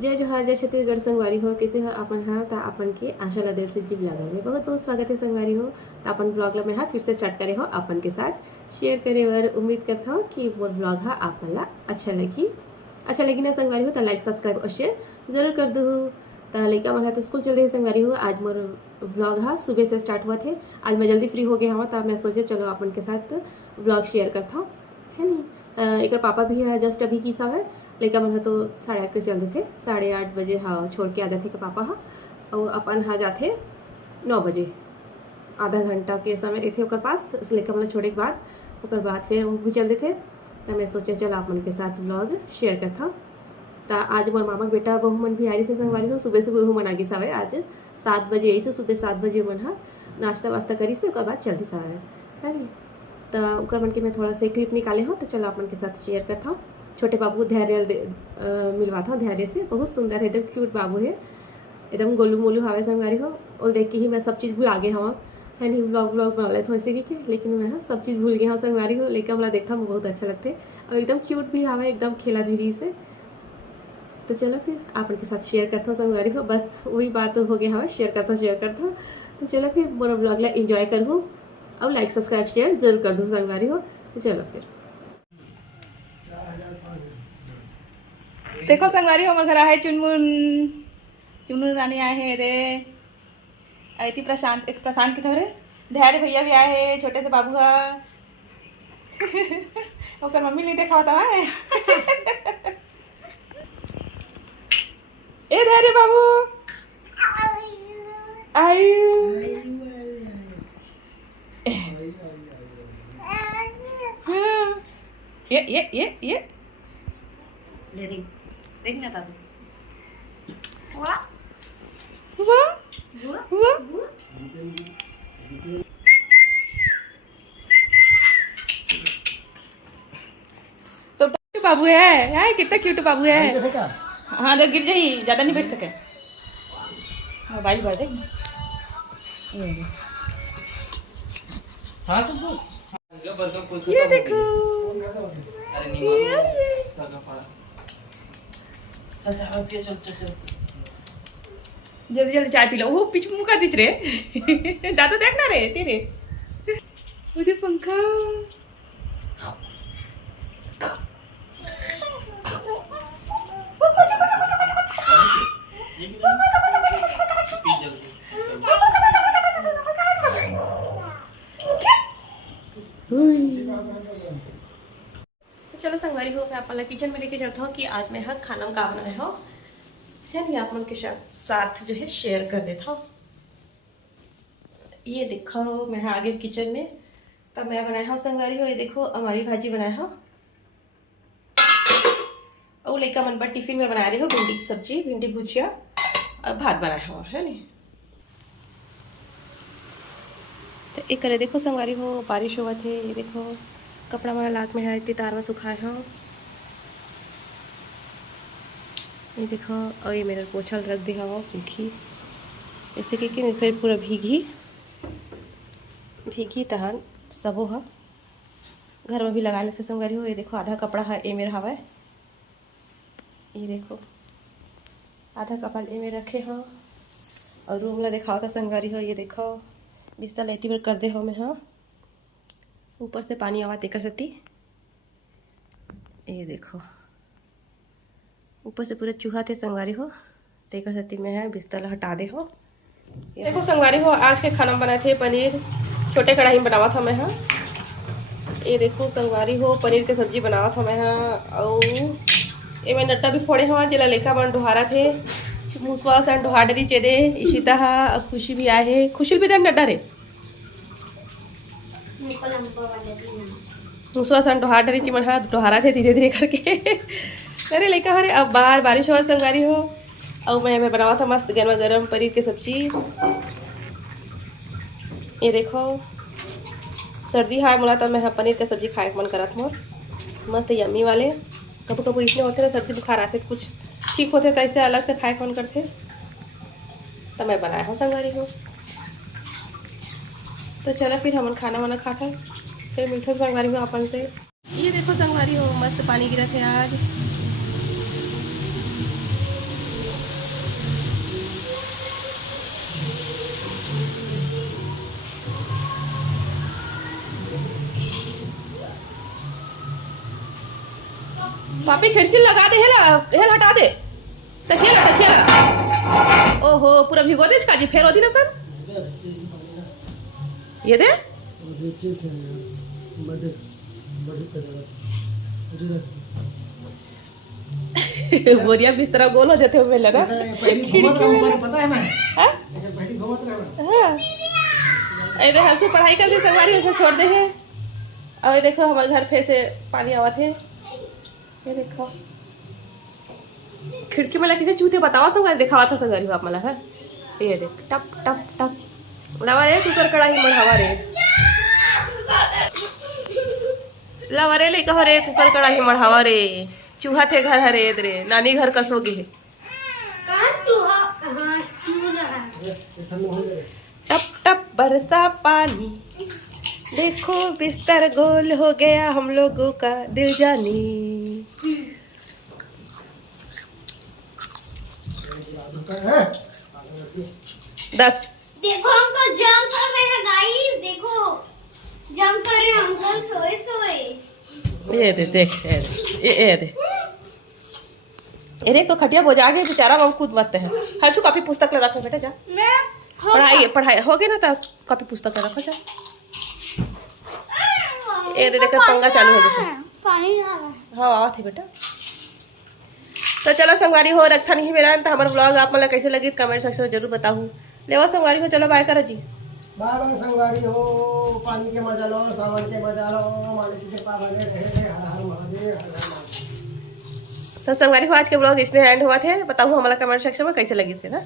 जय जोहार जय छत्तीसगढ़ संगवारी हो कैसे हो अपन हा ता अपन के आशा ला दिल से जी ब्लॉग में बहुत बहुत स्वागत है संगवारी हो ता अपन ब्लॉग ला में हा फिर से स्टार्ट करे हो अपन के साथ शेयर करे बर उम्मीद करता हूँ कि वो ब्लॉग हा अपन ला अच्छा लगी ना संगवारी हो ता लाइक सब्सक्राइब और शेयर जरूर कर दो। ता लड़का मन हा तो स्कूल चल रहे संगवारी हो। आज मोर ब्लॉग हा सुबह से स्टार्ट हुआ थे। आज मैं जल्दी फ्री हो गया हूँ ता मैं सोचे चलो अपन के साथ ब्लॉग शेयर करता हूँ है नहीं। एक पापा भी है जस्ट अभी की सब है लड़का मन तो 8:30 के चलते थे 8:30 बजे हाँ छोड़ के आते थे कि पापा हाँ और अपन हाँ जाते 9 बजे आधा घंटा के समय रहते ओकर पास लड़का मन छोड़े के बाद फिर वो भी चलते थे। तो मैं सोचा चल आप मन के साथ ब्लॉग शेयर करता हूँ। तो आज मोर मामा बेटा बहू मन भी आई से संगवारी हो सुबह सुबह मन आगे सावे आज 7 बजे आई से सुबह 7 बजे मन हाँ नाश्ता वास्ता करी से ओकर बाद चलती सावे है नी। तो ओकर मन के मैं थोड़ा सा क्लिप निकाले हूँ तो चलो अपन के साथ शेयर करता हूँ। छोटे बाबू धैर्य मिलवाता हूँ धैर्य से बहुत सुंदर है एकदम क्यूट बाबू है एकदम गोलू मोलू हवे संगवारी हो और देख के ही मैं सब चीज़ भूल आगे हूँ है नहीं। ब्लॉग बना लेते ऐसे कि लेकिन मैं हाँ सब चीज़ भूल गया हूँ संगवारी हो लेकिन हमारा देखता हूँ बहुत अच्छा लगते और एकदम क्यूट भी हवा एकदम खेला धीरे से। तो चलो फिर आप उनके साथ शेयर करता हूँ संगवारी हो बस वही बात हो गया हवा शेयर करता हूँ। तो चलो फिर मोरा ब्लॉग ला इंजॉय करूँ और लाइक सब्सक्राइब शेयर जरूर कर दूँ संगवारी हो। तो चलो फिर देखो संगवारी हमारे घर आहे चुनमुन रानी आए हैं रे ऐती प्रशांत किधर है धैर्य भैया भी आए हैं छोटे से बाबू हा ओकर मम्मी नहीं देखा होता है ए धैर्य बाबू आयु हाँ ये देखना था वाह तो बाबू है यार कितना क्यूट बाबू है। हाँ तो गिर जाइए ज्यादा नहीं बैठ सके मोबाइल भर दे ये देखो जल्दी जल्दी चाय पी लो वो पीछे मुँह कर दीच रे दादा देखना रे तेरे उधर पंखा चलो संगवारी हो मैं अपन किचन में लेके चलता हूँ कि आज मैं हर खाना का बनाया हो है नहीं आप मन के साथ जो है शेयर कर देता हूँ। ये देखो मैं आगे किचन में तब मैं बनाया हूँ संगवारी हो ये देखो हमारी भाजी बनाया हो और लेका मन पर टिफिन में बना रहे हो भिंडी की सब्जी भिंडी भुजिया और भात बनाया हो है नहीं। तो एक करे देखो संगवारी हो बारिश हुआ थे ये देखो कपड़ा वाला लाख में है इतनी तार में सुखाए हो ये देखो और ये मेरा पोछा रख दिया हो सूखी ऐसे कि फिर पूरा भीगी तहन सबो है घर में भी लगा लेते संगवारी हो। ये देखो आधा कपड़ा है ए मेरा हवा ये देखो आधा कपड़ा ए में रखे हो और रूम ला देखा होता संगवारी हो ये देखो बिस्तर लेती बार कर दे हो मैं हाँ ऊपर से पानी आवा तेकर सती ये देखो ऊपर से पूरा चूहा थे संगवारी हो तेकर सती में है बिस्तर हटा दे हो। देखो संगवारी हो आज के खाना बनाए थे पनीर छोटे कढ़ाई में बनावा था मैं हाँ ये देखो संगवारी हो पनीर की सब्जी बनावा था मैं हाँ और ये मैं नट्टा भी फोड़े हुआ जिला लेखा बन डुहारा थे मुसवा सन डुहा डरी चेदे इशिता हा और खुशी भी आए है खुशी भी देन नड्डा रे मुसवा सन डुहा डरी चिमन हा डुहारा थे धीरे धीरे करके अरे लेका हरे अब बाहर बारिश हुआ संगवारी हो और मैं बनावा था मस्त गर्मा गर्म पनीर की सब्जी ये देखो सर्दी हाय मोला तो मैं पनीर की सब्जी खाए मन करत मोर मस्त यम्मी वाले कभी कभी इसलिए होते ना सर्दी बुखार आते कुछ ठीक होते तो ऐसे अलग से खाए मन करते तो मैं बनाया हूँ संगवारी हो। तो चलो फिर हम खाना वाना खा कर फिर मिलते संगवारी हो अपन से। ये देखो संगवारी हो मस्त पानी गिरा थे आज पापी खिड़की लगा दे, हेल हटा दे, तकिया। ओहो पूरा भिगो दे काजी, फेर होदी ना सन ये दे। बोरिया बिस्तरा गोल हो जाते हो मेला ना। पता है मैं हाँ? पहली घूमत रहा हाँ। ये देखो हंसू पढ़ाई कर दे संगवारी, उसे छोड़ दे है। और ये देखो हमारे घर पे से पानी आवा थे, ये देखो खिड़की में किसे चूते बतावा संगवारी, दिखावा था संगवारी आप मला है। ये देख टप टप टप लावा रे, कुकर कढ़ाई मढ़ावा रे, लावा रे ले कहो रे, कुकर कढ़ाई मढ़ावा रे, चूहा थे घर हरे रे, नानी घर कसोगे है। टप टप बरसा पानी, देखो बिस्तर गोल हो गया हम लोगों का दिल जानी। दस देखो अंकल जंप कर रहे हैं गाइस, देखो जंप कर रहे हैं अंकल सोए सोए। ये दे देख, ये दे अरे तो खटिया बोझा गए बेचारा, हम खुद मरते हैं। हर्षु कॉपी पुस्तक ले रखो बेटा, जा मैं पढ़ाई हो गई ना, तो कॉपी पुस्तक ले रखो, जा। ये दे देखो पंगा चालू हो गया, पानी आ रहा है। हाँ आवा थे बेटा। तो चलो संगवारी हो रखा नहीं मेरा, तो हमारा ब्लॉग आप मतलब कैसे लगी कमेंट सेक्शन में जरूर बताऊँ। लेवा संगवारी हो, चलो बाय करो जी, बाय बाय संगवारी हो। पानी के मजा लो, सावन के मजा लो, मालिक की कृपा बने रहे। हर हर महादेव, हर हर महादेव। तो संगवारी हो आज के ब्लॉग इसने एंड हुआ थे। बताऊँ हमारा कमेंट सेक्शन में कैसे लगी से ना।